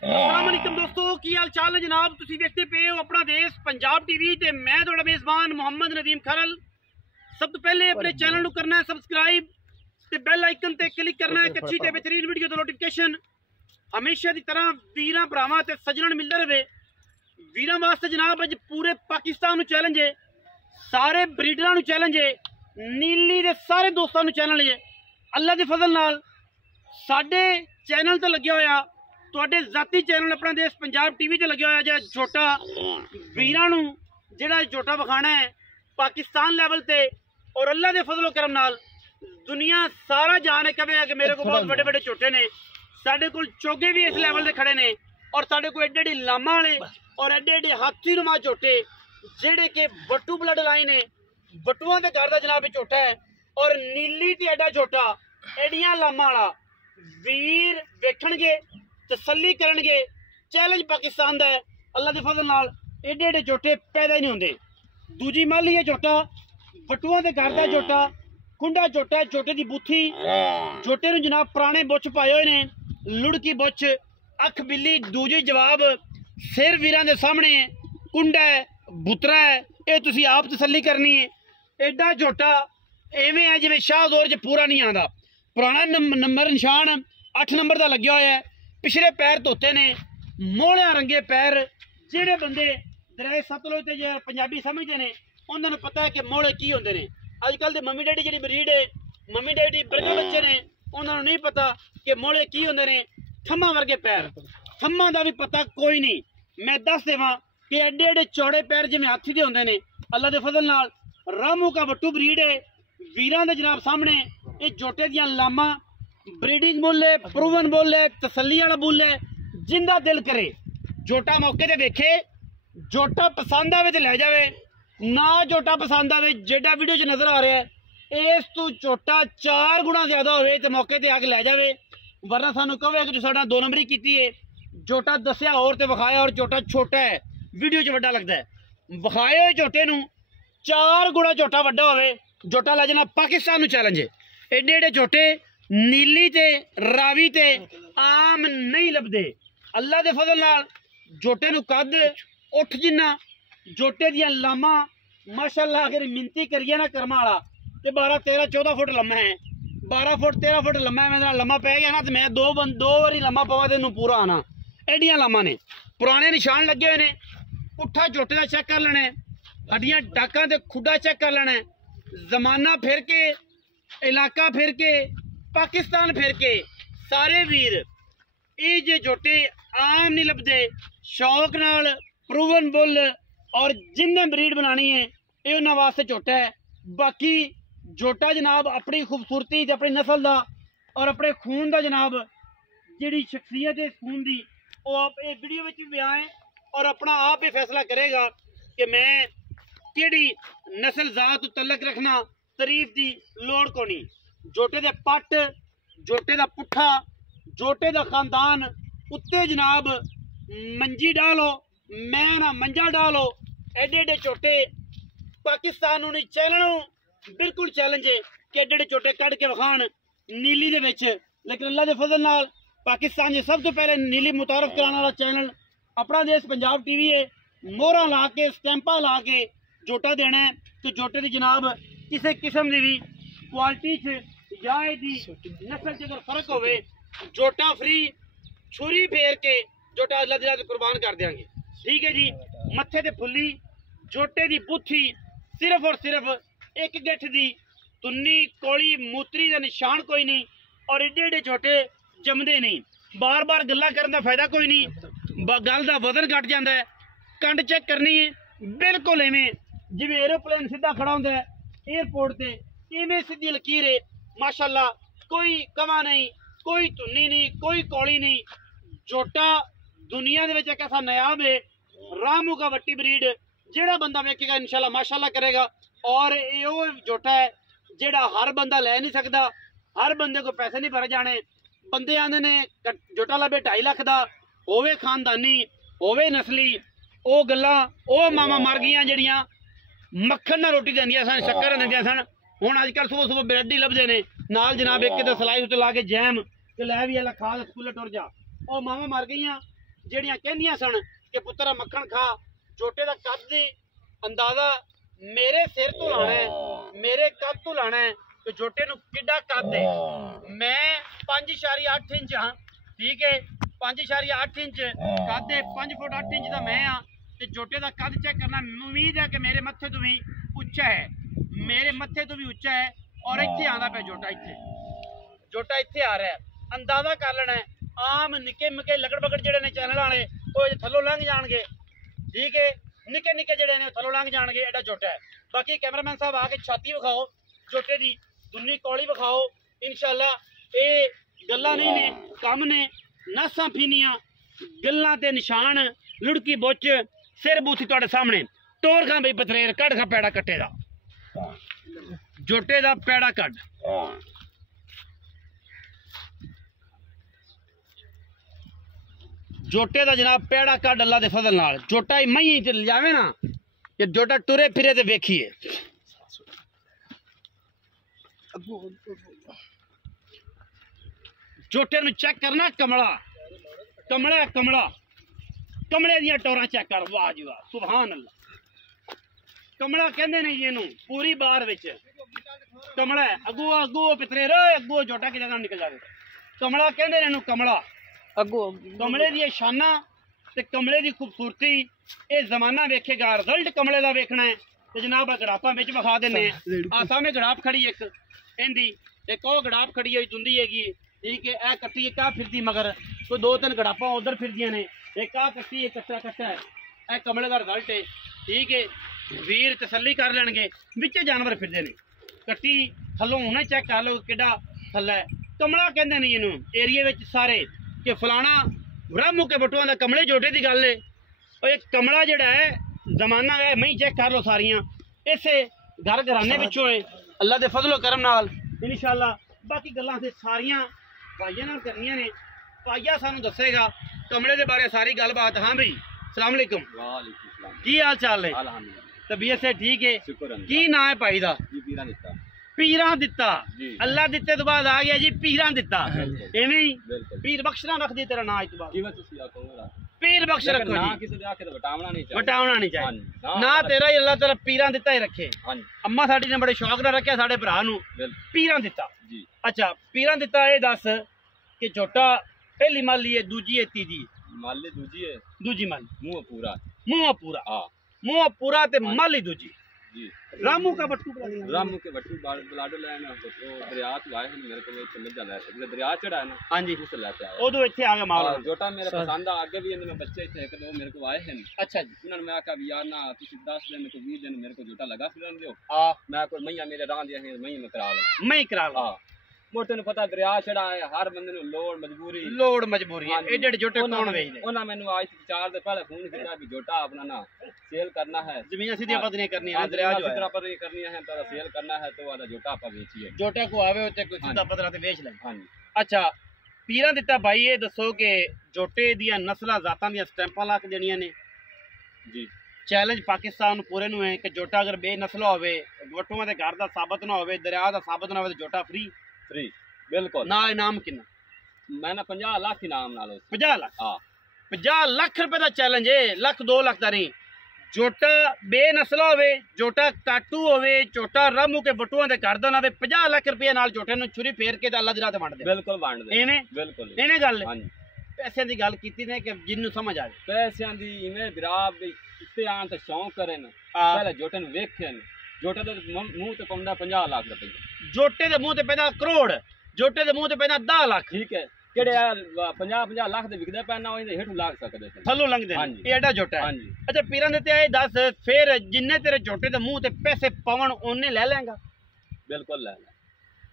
अस्सलाम वालेकुम दोस्तों, की हाल चाल है जनाब। तुसी देखते पे हो अपना देश पंजाब टीवी ते मैं थोड़ा मेज़बान मोहम्मद नदीम खरल। सब तो पहले अपने चैनल को करना है सब्सक्राइब ते बेल आइकन ते क्लिक करना है अच्छी ते बेहतरीन वीडियो दा नोटिफिकेशन हमेशा की तरह वीरां भरावां ते सज्जणां मिलदे रहे। वीरां वास्ते जनाब अज पूरे पाकिस्तान नूं चैलेंज है, सारे ब्रीडरां नूं चैलेंज है, नीली दे सारे दोस्तां नूं चैलेंज है। अल्लाह दे फजल नाल साडे चैनल ते लग्या होया, तुहाडे जाती चैनल अपना देश पंजाब टीवी ते लग्या होया जे झोटा वीरां नूं जिहड़ा झोटा विखाना है पाकिस्तान लैवल ते। और अल्लाह दे फजलो करम नाल दुनिया सारा जाने कवे कि मेरे को बहुत बड़े बड़े झोटे ने, साडे कोल चोगे भी इस लैवल दे खड़े ने और साडे कोल एडे एडे लामा वाले और एडे एडे हाथी नुमा झोटे जेड़े के बट्टू ब्लड लाइन है, बटुआं दे घर दा जनाब झोटा है। और नीली ते एडा झोटा एडियां लामा वाला वीर वेखणगे तसल्ली करनगे। चैलेंज पाकिस्तान दा है, अल्लाह दे फजल नाल एडे एडे झोटे पैदा ही नहीं होंदे। दूजी माली है झोटा बटुआं दे घर दा झोटा, कुंडा झोटा, झोटे दी बूथी, झोटे नूं जनाब पुराने बुछ पाए हुए ने, लुड़की बुछ, अख बिल्ली, दूजी जवाब, सिर वीरां दे सामने कुंडा है, बुतरा है, ये तुसी आप तसल्ली करनी है। एडा झोटा एवें है जिवें शाहदौर च पूरा नहीं आंदा। पुराना नंबर निशान 8 नंबर का लग्या होया है, पिछले पैर धोते ने, मोहलिया रंगे पैर। जेड़े बंदे दरिया सतलुज ते पंजाबी समझते हैं उन्होंने पता है कि मोहले की होंदे ने। अजकल दे मम्मी डैडी जी ब्रीड है, मम्मी डैडी बड़े बच्चे ने, उन्होंने नहीं पता कि मोहले की होंदे ने। थम्मा वर्गे पैर, थम्मा का भी पता कोई नहीं। मैं दस देवां कि एडे एडे चौड़े पैर जिवें हाथी दे होंदे ने। अल्लाह दे फजल नाल रामू का बट्टू ब्रीड है, वीरां दे जनाब सामने ये झोटे दियां लामा ब्रीडिंग बुल है, प्रूवन बुल है, तसल्ली वाला बुल है। जिंदा दिल करे झोटा मौके ते वेखे, झोटा पसंद आवे ते लै जावे, ना झोटा पसंद आवे जेड़ा वीडियो च नजर आ रहा है इस तू झोटा 4 गुणा ज्यादा होवे ते मौके ते आके लै जावे, वरना सानू कहे कि साडा 2 नंबरी कीती है। झोटा दस्या और ते विखाया और झोटा छोटा है, वीडियो च वड्डा लगदा है। विखाए होए झोटे नू 4 गुणा झोटा वड्डा होवे, झोटा लै जाना पाकिस्तान नू चैलेंज है। एडे एडे झोटे नीली ते रावी ते आम नहीं लभदे। अल्लाह दे फजल नाल झोटे नू कद उठ जिन्ना, झोटे दियां लामा माशाअल्लाह अगर मिनती करिए ना कर्मा वाला ते 12 13 14 फुट लम्मा है, 12 फुट 13 फुट लम्मा है। मेरा लम्मा पै गया ना तो मैं दो बारी लम्मा पवा ते नू पूरा आना। एडियां लामा ने, पुराने निशान लगे हुए ने। पुट्ठा झोटे का चेक कर लेना, हड्डियां टाकां ते खुड्डा चेक कर लेना, जमाना फिर के, इलाका फिर के, पाकिस्तान फिर के, सारे वीर ये जे झोटे आम नहीं लभदे। शौक नाल प्रूवन बुल और जिन्हें ब्रीड बनानी है ये उन्होंने वास्ते झोटा है। बाकी झोटा जनाब अपनी खूबसूरती ते अपनी नस्ल का और अपने खून का जनाब जिहड़ी शख्सियत है खून की वो आप वीडियो में भी बयान है और अपना आप ही फैसला करेगा कि मैं केड़ी नस्ल जात तलक रखना। तारीफ की लोड़ को नहीं। झोटे दे पट, झोटे का पुट्ठा, झोटे का खानदान उत्ते जनाब मंजी डालो, मैं ना मंजा डालो। एडे एडे झोटे पाकिस्तान नहीं चैलेंज बिल्कुल चैलेंज है कि एडे एडे झोटे कढ़ के विखाण नीली दे विच। लेकिन अल्लाह के फजल नाल पाकिस्तान में सब तो पहले नीली मुतारफ कराने वाला चैनल अपना देश पंजाब टीवी है। मोहरा ला के स्टैंपा ला के झोटा देना है तो झोटे की जनाब किसी किस्म की भी क्वालिटी च या नस्ल च अगर फर्क होवे झोटा फ्री छुरी फेर के झोटा अल्लाह दिला के कुर्बान कर देंगे। ठीक है जी। मत्थे ते फुल्ली झोटे की बुथी सिर्फ और सिर्फ एक गिठ दी तुन्नी कोली मूत्री का निशान कोई नहीं और एडे एडे झोटे जमदे नहीं। बार बार गल्लां करन दा फायदा कोई नहीं, गल का वजन घट जाता है। कंड चेक करनी है बिल्कुल इवें जिवें एरोप्लेन सीधा खड़ा होंदा है एयरपोर्ट ते, इवें सीधी लकीर है माशाअल्लाह। कोई कमा नहीं, कोई तुन्नी नहीं, कोई कौली नहीं। झोटा दुनिया दे विच एक ऐसा नायाब है रामू का वट्टी ब्रीड, जेड़ा बंदा वेखेगा इंशाल्लाह माशाअल्लाह करेगा। और ये झोटा है जेड़ा हर बंदा लै नहीं सकता, हर बंदे को पैसे नहीं भरे जाने। बंदे आंदे ने झोटा लभे 2.5 लाख का, होवे खानदानी, होवे नस्ली, वो गल्लां वो मामा मर गईयां जड़ियां मक्खन नाल रोटी देंदियां सन, शक्कर देंदियां सन। हुण अजकल सुबह सुबह ब्रेड ही लभदे ने नाल जनाब एक सलाई उत्ते ला के जैम ते लै भी अल्लाह खा स्कूले टुर जा। ਉਹ ਮਾਵਾਂ ਮਰ ਗਈਆਂ ਜਿਹੜੀਆਂ ਕਹਿੰਦੀਆਂ ਸਨ ਕਿ ਪੁੱਤਰ ਮੱਖਣ ਖਾ। ਜੋਟੇ ਦਾ ਕੱਦ ਦੀ ਅੰਦਾਜ਼ਾ ਮੇਰੇ ਸਿਰ ਤੋਂ ਲਾਣਾ ਹੈ, ਮੇਰੇ ਕੱਦ ਤੋਂ ਲਾਣਾ ਹੈ ਕਿ ਜੋਟੇ ਨੂੰ ਕਿੱਡਾ ਕੱਦ ਹੈ। ਮੈਂ 5.8 ਇੰਚ ਹਾਂ, ਠੀਕ ਹੈ, 5.8 ਇੰਚ ਕੱਦ ਹੈ, 5 ਫੁੱਟ 8 ਇੰਚ ਦਾ ਮੈਂ ਹਾਂ। ਤੇ ਜੋਟੇ ਦਾ ਕੱਦ ਚੈੱਕ ਕਰਨਾ, ਉਮੀਦ ਹੈ ਕਿ ਮੇਰੇ ਮੱਥੇ ਤੋਂ ਵੀ ਉੱਚਾ ਹੈ, ਮੇਰੇ ਮੱਥੇ ਤੋਂ ਵੀ ਉੱਚਾ ਹੈ। ਔਰ ਇੱਥੇ ਆਉਂਦਾ ਪਿਆ ਜੋਟਾ, ਜੋਟਾ ਇੱਥੇ ਆ ਰਿਹਾ, ਅੰਦਾਜ਼ਾ ਕਰ ਲੈਣਾ ਹੈ। ਆਮ ਨਿੱਕੇ ਮਿੱਕੇ ਲਗੜ ਬਗੜ ਜਿਹੜੇ ਨੇ ਚੈਨਲ ਵਾਲੇ ਉਹ ਥੱਲੋਂ ਲੰਘ ਜਾਣਗੇ, ਠੀਕ ਹੈ, ਨਿੱਕੇ ਨਿੱਕੇ ਜਿਹੜੇ ਨੇ ਥੱਲੋਂ ਲੰਘ ਜਾਣਗੇ। ਐਡਾ ਜੋਟਾ ਹੈ। ਬਾਕੀ ਕੈਮਰਾਮੈਨ ਸਾਹਿਬ ਆ ਕੇ ਛਾਤੀ ਵਿਖਾਓ, ਜੋਟੇ ਦੀ ਦੁੰਨੀ ਕੌਲੀ ਵਿਖਾਓ। ਇਨਸ਼ਾਅੱਲਾ ਇਹ ਗੱਲਾਂ ਨਹੀਂ ਨੇ, ਕੰਮ ਨੇ, ਨਾਸਾਂ ਫੀਨੀਆਂ ਗੱਲਾਂ ਤੇ ਨਿਸ਼ਾਨ, ਲੁੜਕੀ ਬੁੱਚ, ਸਿਰ ਬੂਥੀ ਤੁਹਾਡੇ ਸਾਹਮਣੇ। ਤੋਰ ਖਾਂ ਬਈ ਬਤਰੇਰ, ਕੱਢ ਖਾ ਪੈੜਾ ਕੱਟੇ ਦਾ, ਜੋਟੇ ਦਾ ਪੈੜਾ ਕੱਢ। ਜੋਟੇ ਦਾ ਜਨਾਬ ਪੈੜਾ ਕੱਢ ਅੱਲਾ ਦੇ ਫਜ਼ਲ ਨਾਲ। ਜੋਟਾ ਹੀ ਮਈ ਚ ਜਾਵੇ ਨਾ ਕਿ ਜੋਟਾ ਟੁਰੇ ਫਿਰੇ ਤੇ ਵੇਖੀਏ। ਜੋਟੇ ਨੂੰ ਚੈੱਕ ਕਰਨਾ, ਕਮਲਾ ਕਮਲਾ ਕਮਲਾ, ਕਮਲੇ ਦੀਆਂ ਟੋਰਾਂ ਚੈੱਕ ਕਰ। ਵਾਹ ਜੀ ਵਾਹ, ਸੁਭਾਨ ਅੱਲਾ। ਕਮਲਾ ਕਹਿੰਦੇ ਨੇ ਇਹਨੂੰ ਪੂਰੀ ਬਾਰ ਵਿੱਚ ਕਮਲਾ ਹੈ। ਅੱਗੋਂ ਅੱਗੋਂ ਪਿਤਰੇ ਰੇ, ਅੱਗੋਂ ਜੋਟਾ ਕਿਤੇ ਨਾ ਨਿਕਲ ਜਾਵੇ। ਕਮਲਾ ਕਹਿੰਦੇ ਨੇ ਇਹਨੂੰ, ਕਮਲਾ। ਅੱਗੋਂ ਕਮਲੇ ਦੀਆਂ ਸ਼ਾਨਾਂ ਤੇ ਕਮਲੇ ਦੀ ਖੂਬਸੂਰਤੀ ਇਹ ਜ਼ਮਾਨਾ ਵੇਖੇਗਾ। ਰਿਜ਼ਲਟ ਕਮਲੇ ਦਾ ਵੇਖਣਾ ਹੈ ਤੇ ਜਨਾਬ ਗੜਾਪਾਂ ਵਿੱਚ ਵਿਖਾ ਦਿੰਦੇ ਆ। ਸਾਹਮਣੇ ਗੜਾਪ ਖੜੀ ਇੱਕ ਇਹਦੀ, ਇੱਕ ਉਹ ਗੜਾਪ ਖੜੀ ਹੋਈ ਦੁੰਦੀ ਹੈਗੀ, ਠੀਕ ਹੈ। ਇਹ ਕੱਟੀ ਇੱਕ ਆ ਫਿਰਦੀ, ਮਗਰ ਕੋਈ 2-3 ਗੜਾਪਾਂ ਉਧਰ ਫਿਰਦੀਆਂ ਨੇ। ਇੱਕ ਆ ਕੱਟੀ, ਇੱਕ ਕੱਟਾ ਹੈ। ਇਹ ਕਮਲੇ ਦਾ ਰਿਜ਼ਲਟ ਹੈ, ਠੀਕ ਹੈ। ਵੀਰ ਤਸੱਲੀ ਕਰ ਲੈਣਗੇ, ਵਿੱਚੇ ਜਾਨਵਰ ਫਿਰਦੇ ਨੇ। ਕੱਟੀ ਥੱਲੋਂ ਹੁਣੇ ਚੈੱਕ ਕਰ ਲਓ ਕਿੱਡਾ ਥੱਲਾ ਹੈ। ਕਮਲਾ ਕਹਿੰਦੇ ਨੇ ਇਹਨੂੰ ਏਰੀਏ ਵਿੱਚ ਸਾਰੇ, ਕਿ ਫਲਾਣਾ ਬ੍ਰਹਮੂ ਕੇ ਬਟੂਆਂ ਦਾ ਕਮਲੇ ਜੋਟੇ ਦੀ ਗੱਲ ਹੈ। ਉਹ ਇਹ ਕਮਲਾ ਜਿਹੜਾ ਹੈ ਜ਼ਮਾਨਾ ਹੈ, ਮੈਂ ਚੈੱਕ ਕਰ ਲਓ ਸਾਰੀਆਂ ਇਸੇ ਘਰ ਘਰਾਨੇ ਵਿੱਚੋਂ ਹੈ, ਅੱਲਾ ਦੇ ਫਜ਼ਲੋ ਕਰਮ ਨਾਲ ਇਨਸ਼ਾਅੱਲਾ। ਬਾਕੀ ਗੱਲਾਂ ਤੇ ਸਾਰੀਆਂ ਭਾਈਆਂ ਨਾਲ ਕਰਨੀਆਂ ਨੇ। ਭਾਈਆ ਸਾਨੂੰ ਦੱਸੇਗਾ ਕਮਲੇ ਦੇ ਬਾਰੇ ਸਾਰੀ ਗੱਲਬਾਤ। ਹਾਂ ਬਈ, ਸਲਾਮ अलैकुम। ਕੀ ਹਾਲ ਚਾਲ ਹੈ? ਤਬੀਅਤ ਸੇ ਠੀਕ ਹੈ? ਕੀ ਨਾਂ ਹੈ ਭਾਈ ਦਾ? ਪੀਰਾਂ ਦਿੱਤਾ। ਅੱਲਾ ਦਿੱਤੇ ਤੋਂ ਬਾਅਦ ਆ ਗਿਆ ਜੀ ਪੀਰਾਂ ਦਿੱਤਾ, ਐਵੇਂ ਹੀ ਪੀਰ ਬਖਸ਼ਣਾ ਰੱਖਦੀ ਤੇਰਾ ਨਾਂ। ਇਸ ਤੋਂ ਬਾਅਦ ਪੀਰ ਬਖਸ਼ ਰੱਖੋ ਜੀ, ਵਟਾਉਣਾ ਨਹੀਂ ਚਾਹੀਦਾ ਨਾ ਤੇਰਾ ਹੀ। ਅੱਲਾ ਤੇਰਾ ਪੀਰਾਂ ਦਿੱਤਾ ਹੀ ਰੱਖੇ। ਅੰਮਾ ਸਾਡੀ ਨੇ ਬੜੇ ਸ਼ੌਕ ਨਾਲ ਰੱਖਿਆ ਸਾਡੇ ਭਰਾ ਨੂੰ, ਪੀਰਾਂ ਦਿੱਤਾ। ਅੱਛਾ, ਪੀਰਾਂ ਦਿੱਤਾ ਇਹ ਦੱਸ ਕਿ ਝੋਟਾ ਪਹਿਲੀ ਮਾਲੀ ਹੈ, ਦੂਜੀ ਹੈ, ਤੀਜੀ ਮਾਲੀ? ਦੂਜੀ ਮਾਲੀ। ਮੂੰਹ ਪੂਰਾ, ਮੂੰਹ ਪੂਰਾ ਤੇ ਮਾਲੀ ਦੂਜੀ। रामू का बट्टू, रामू के बट्टू बलाडो लाया ना, वो दरिया तो आए हैं मेरे को, समझ जाना है जब दरिया चढ़ा है ना। हां जी, उस लाते आए ओदो इथे आ गया माल। जोटा मेरे पसंद आगे भी इनमें बच्चे थे, एक दो मेरे को आए हैं। अच्छा जी, उन्होंने मैं कहा यार ना तुम 10 दिन को 20 दिन मेरे को जोटा लगा फिरन दियो। हां, मैं कोई मैया मेरे रां दिया है, मैं करा लो, मैं करा लो। हां, मोटे ने पता दरिया चढ़ा है, हर बंदे नु लोड मजबूरी है। एडे जोटे कौन वेचदे? उन्होंने मैनू आज 4 दिन पहले फोन किया कि जोटा अपना ना सेल करना है, जमीन सीधी पतनी करनी है, दरिया जो है पतनी करनी है तो सेल करना है, तो वाला जोटा आप बेचिए। जोटे को आवे होते कोई सीधा पतरा ते बेच ले। हां जी। अच्छा, पीरां दिता भाई ये दसो कि जोटे दियां नस्लां जातां दियां स्टैंपां ला के देनियां ने जी। चैलेंज पाकिस्तान पूरे नु है कि जोटा अगर बेनस्ला होवे, वटुआं दे घर दा साबित ना होवे, दरिया दा साबित ना होवे, तो जोटा फ्री बिल्कुल ना। इनाम कितना? मैंने 50 लाख इनाम नाल। 50 लाख? हाँ, 50 लाख रुपए का चैलेंज है। लाख 2 लाख का नहीं। जोटा बेनस्ला होवे, जोटा काटू होवे, जोटा रामू के बटुआं दे घर दा ना होवे, 50 लाख रुपए नाल जोटे नु छुरी फेर के अल्लाह दी राह ते वंड दे। बिल्कुल वंड दे। इवें बिल्कुल इवें गल। हां जी, पैसे दी गल कीती ने कि जिन्नू समझ आवे पैसियां दी। इवें बिराब इत्ते आन ते शौक करे ना, पहले जोटे नु वेखन। जोटे दे मुंह ते पौंदा 50 लाख रुपए, जोटे दे मुंह ते पैदा करोड़, जोटे दे मुंह ते पैदा 10 लाख। ठीक है, केड़े 50 लाख दे विकदे पैना ओए हेठू लाग सकदे थल्लो लंघदे ए एडा जोटा है। अच्छा, पीरां दे ते आए दस फिर जिन्ने तेरे जोटे दे मुंह ते पैसे पवन ओने ले लेंगा? बिल्कुल ले ले।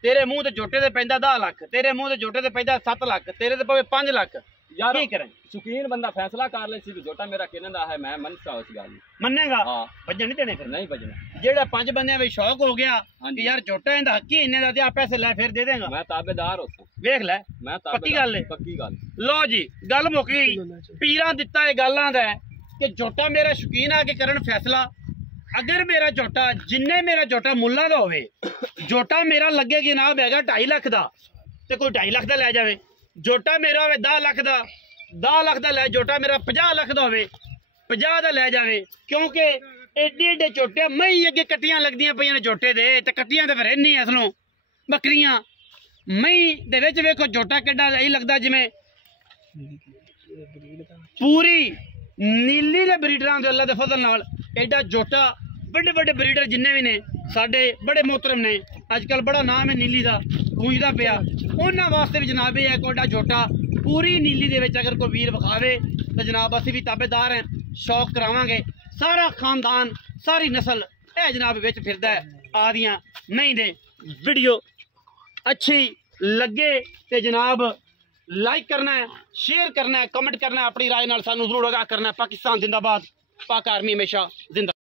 तेरे मुंह ते जोटे दे पैंदा 10 लाख, तेरे मुंह ते जोटे दे पैंदा 7 लाख, तेरे ते पवे 5 लाख। यार की करें? शौकीन बंदा फैसला कर ले सी कि जोटा मेरा किन्ने दा है, मैं मनसा उस गल मन्नेगा। हां, भजन नहीं देने, फिर नहीं भजना। जेड़ा 5 बंदे में शौक हो गया कि यार जोटा इंदा हकी इन्ने दा, ते आ पैसे ले फिर दे देगा। मैं ताबेदार होसा, देख ले, मैं पक्की गल है, पक्की गल। लो जी, गल मुक गई। पीरां दिता ए गल्लां दा कि जोटा मेरा शौकीन आ के करन फैसला। अगर मेरा जोटा जिन्ने मेरा जोटा मुल्ला दा होवे, जोटा मेरा लगे कि जनाब हैगा 2.5 लाख दा, ते कोई 2.5 लाख दा ले जावे। जोटा मेरा होवे 10 लाख दा, 10 ਲੱਖ ਦਾ ਲੈ ਝੋਟਾ ਮੇਰਾ 50 ਲੱਖ ਦਾ ਹੋਵੇ 50 ਦਾ ਲੈ ਜਾਵੇ, ਕਿਉਂਕਿ ਏਡੇ ਏਡੇ ਝੋਟੇ ਮਈ ਅੱਗੇ ਕੱਟੀਆਂ ਲੱਗਦੀਆਂ ਪਈਆਂ ਨੇ ਝੋਟੇ ਦੇ, ਤੇ ਕੱਟੀਆਂ ਤੇ ਫਿਰ ਨਹੀਂ ਅਸਲੋਂ ਬੱਕਰੀਆਂ। ਮਈ ਦੇ ਵਿੱਚ ਵੇਖੋ ਝੋਟਾ ਕਿੱਡਾ ਇਹ ਲੱਗਦਾ ਜਿਵੇਂ ਪੂਰੀ ਨੀਲੀ ਦੇ ਬਰੀਡਰਾਂ ਦੇ ਅੱਲਾ ਦੇ ਫਜ਼ਲ ਨਾਲ ਐਡਾ ਝੋਟਾ। ਵੱਡੇ ਵੱਡੇ ਬਰੀਡਰ ਜਿੰਨੇ ਵੀ ਨੇ ਸਾਡੇ ਬੜੇ ਮੁਹਤਰਮ ਨੇ, ਅੱਜ ਕੱਲ ਬੜਾ ਨਾਮ ਹੈ ਨੀਲੀ ਦਾ ਗੂੰਜਦਾ ਪਿਆ, ਉਹਨਾਂ ਵਾਸਤੇ ਵੀ ਜਨਾਬ ਇਹ ਕੋਡਾ ਝੋਟਾ ਪੂਰੀ ਨੀਲੀ ਦੇ ਵਿੱਚ ਅਗਰ ਕੋਈ ਵੀਰ ਵਿਖਾਵੇ ਤਾਂ ਜਨਾਬ ਅਸੀਂ ਵੀ ਤਾਬੇਦਾਰ ਹਾਂ, ਸ਼ੌਕ ਕਰਾਵਾਂਗੇ। ਸਾਰਾ ਖਾਨਦਾਨ ਸਾਰੀ ਨਸਲ ਇਹ ਜਨਾਬ ਵਿੱਚ ਫਿਰਦਾ ਹੈ। ਆਦੀਆਂ ਨਹੀਂ ਦੇ ਵੀਡੀਓ अच्छी लगे तो जनाब लाइक करना है, शेयर करना है, कमेंट करना है, अपनी राय नाल सानू जरूर आगाह करना है। पाकिस्तान जिंदाबाद, पाक आर्मी हमेशा जिंदा।